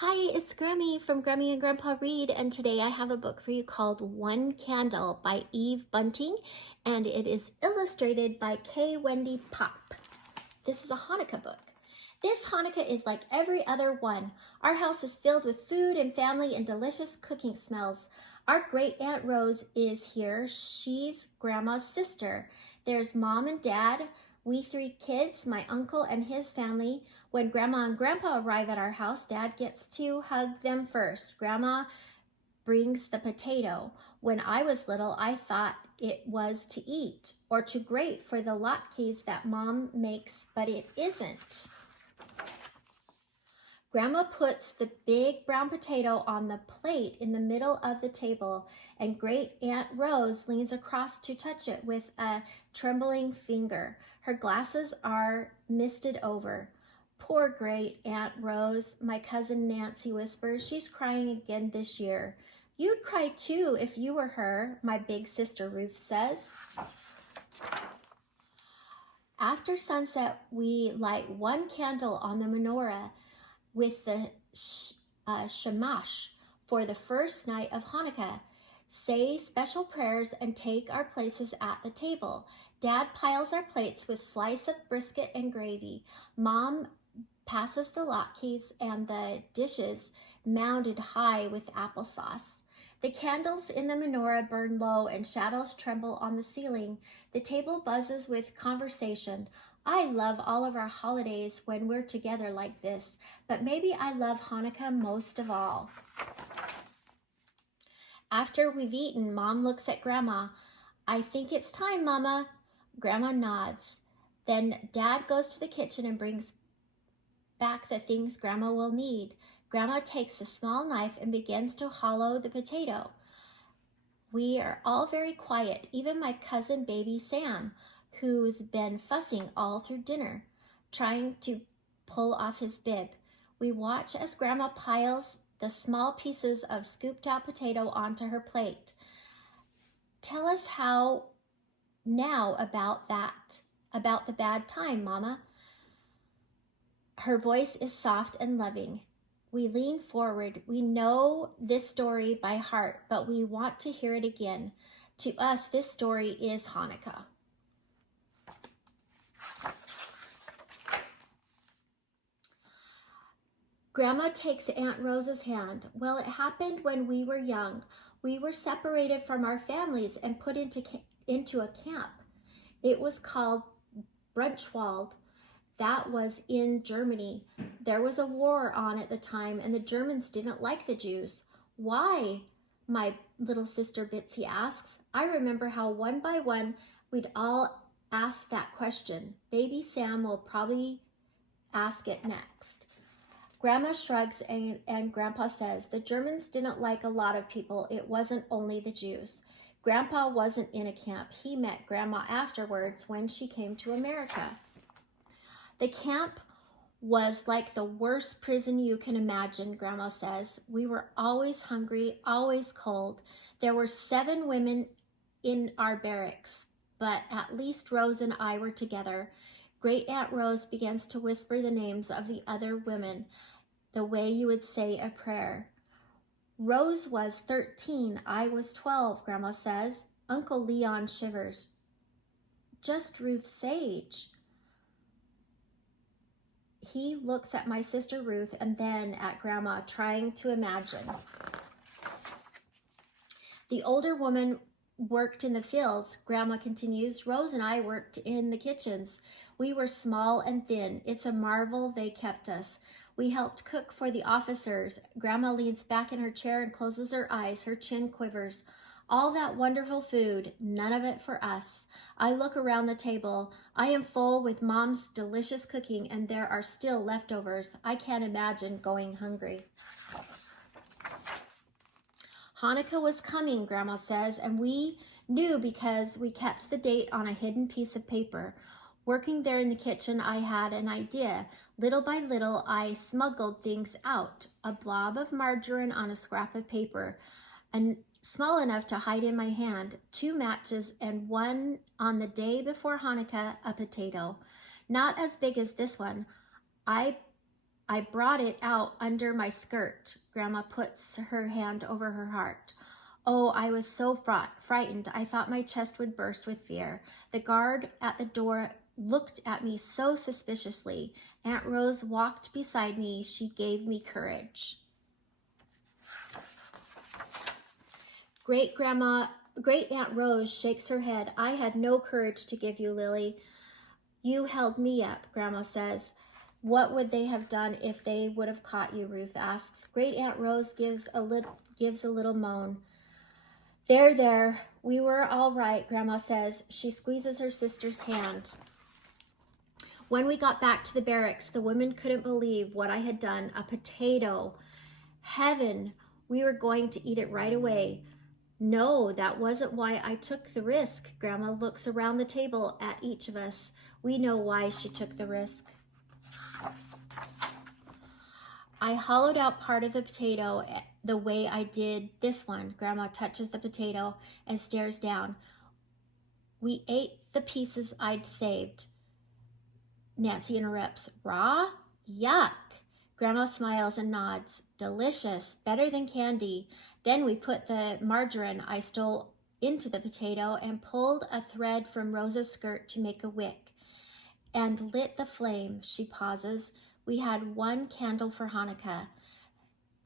Hi, it's Grammy from Grammy and Grandpa Read, and today I have a book for you called One Candle by Eve Bunting, and it is illustrated by Wendy Popp. This is a Hanukkah book. This Hanukkah is like every other one. Our house is filled with food and family and delicious cooking smells. Our great Aunt Rose is here. She's Grandma's sister. There's Mom and Dad, we three kids, my uncle and his family. When Grandma and Grandpa arrive at our house, Dad gets to hug them first. Grandma brings the potato. When I was little, I thought it was to eat or to grate for the latkes that Mom makes, but it isn't. Grandma puts the big brown potato on the plate in the middle of the table, and Great Aunt Rose leans across to touch it with a trembling finger. Her glasses are misted over. Poor Great Aunt Rose, my cousin Nancy whispers. She's crying again this year. You'd cry too if you were her, my big sister Ruth says. After sunset, we light one candle on the menorah with the shamash for the first night of Hanukkah. Say special prayers and take our places at the table. Dad piles our plates with slice of brisket and gravy. Mom passes the latkes and the dishes mounded high with applesauce. The candles in the menorah burn low and shadows tremble on the ceiling. The table buzzes with conversation. I love all of our holidays when we're together like this, but maybe I love Hanukkah most of all. After we've eaten, Mom looks at Grandma. I think it's time, Mama. Grandma nods. Then Dad goes to the kitchen and brings back the things Grandma will need. Grandma takes a small knife and begins to hollow the potato. We are all very quiet, even my cousin baby Sam, who's been fussing all through dinner, trying to pull off his bib. We watch as Grandma piles the small pieces of scooped out potato onto her plate. Tell us how now about the bad time, Mama. Her voice is soft and loving. We lean forward. We know this story by heart, but we want to hear it again. To us, this story is Hanukkah. Grandma takes Aunt Rose's hand. Well, it happened when we were young. We were separated from our families and put into a camp. It was called Brunchwald. That was in Germany. There was a war on at the time, and the Germans didn't like the Jews. Why? My little sister Bitsy asks. I remember how one by one we'd all ask that question. Baby Sam will probably ask it next. Grandma shrugs and Grandpa says, the Germans didn't like a lot of people. It wasn't only the Jews. Grandpa wasn't in a camp. He met Grandma afterwards when she came to America. The camp was like the worst prison you can imagine, Grandma says. We were always hungry, always cold. There were 7 women in our barracks, but at least Rose and I were together. Great Aunt Rose begins to whisper the names of the other women, the way you would say a prayer. Rose was 13, I was 12, Grandma says. Uncle Leon shivers. Just Ruth Sage. He looks at my sister Ruth and then at Grandma, trying to imagine. The older woman worked in the fields, Grandma continues. Rose and I worked in the kitchens. We were small and thin. It's a marvel they kept us. We helped cook for the officers. Grandma leans back in her chair and closes her eyes. Her chin quivers. All that wonderful food, none of it for us. I look around the table. I am full with Mom's delicious cooking, and there are still leftovers. I can't imagine going hungry. Hanukkah was coming, Grandma says, and we knew because we kept the date on a hidden piece of paper. Working there in the kitchen, I had an idea. Little by little, I smuggled things out. A blob of margarine on a scrap of paper, and small enough to hide in my hand, 2 matches, and one on the day before Hanukkah, a potato. Not as big as this one. I I brought it out under my skirt. Grandma puts her hand over her heart. Oh, I was so frightened. I thought my chest would burst with fear. The guard at the door looked at me so suspiciously. Aunt Rose walked beside me. She gave me courage. Great Aunt Rose shakes her head. I had no courage to give you, Lily. You held me up, Grandma says. What would they have done if they would have caught you? Ruth asks. Great Aunt Rose gives a little moan. There, we were all right, Grandma says. She squeezes her sister's hand. When we got back to the barracks, the women couldn't believe what I had done. A potato. Heaven, we were going to eat it right away. No, that wasn't why I took the risk. Grandma looks around the table at each of us. We know why she took the risk. I hollowed out part of the potato the way I did this one. Grandma touches the potato and stares down. We ate the pieces I'd saved. Nancy interrupts. Raw? Yuck. Grandma smiles and nods. Delicious, better than candy. Then we put the margarine I stole into the potato and pulled a thread from Rosa's skirt to make a wick and lit the flame. She pauses. We had one candle for Hanukkah.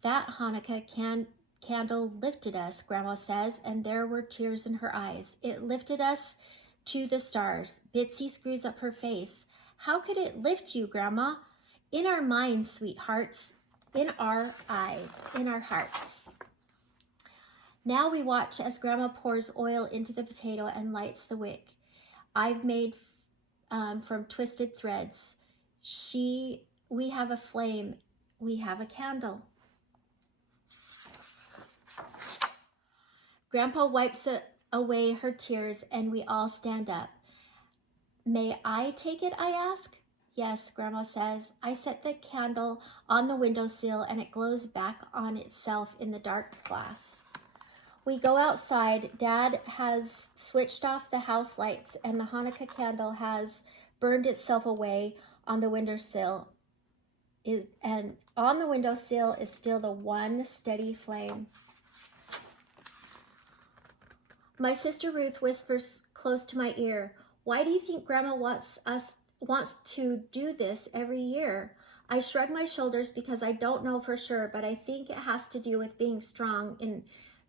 That Hanukkah candle lifted us, Grandma says, and there were tears in her eyes. It lifted us to the stars. Bitsy screws up her face. How could it lift you, Grandma? In our minds, sweethearts. In our eyes. In our hearts. Now we watch as Grandma pours oil into the potato and lights the wick I've made from twisted threads. We have a flame. We have a candle. Grandpa wipes away her tears and we all stand up. May I take it, I ask? Yes, Grandma says. I set the candle on the windowsill and it glows back on itself in the dark glass. We go outside. Dad has switched off the house lights and the Hanukkah candle has burned itself away on the windowsill. And on the windowsill is still the one steady flame. My sister Ruth whispers close to my ear, why do you think Grandma wants to do this every year? I shrug my shoulders because I don't know for sure, but I think it has to do with being strong in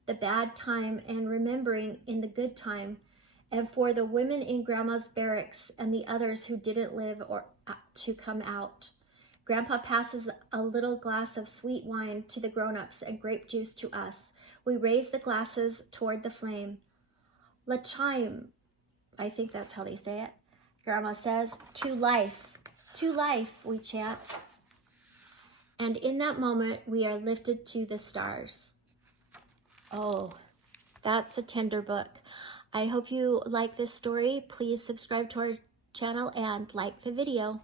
the bad time and remembering in the good time, and for the women in Grandma's barracks and the others who didn't live or to come out. Grandpa passes a little glass of sweet wine to the grown-ups and grape juice to us. We raise the glasses toward the flame. L'chaim, I think that's how they say it. Grandma says, to life, we chant. And in that moment, we are lifted to the stars. Oh, that's a tender book. I hope you like this story. Please subscribe to our channel and like the video.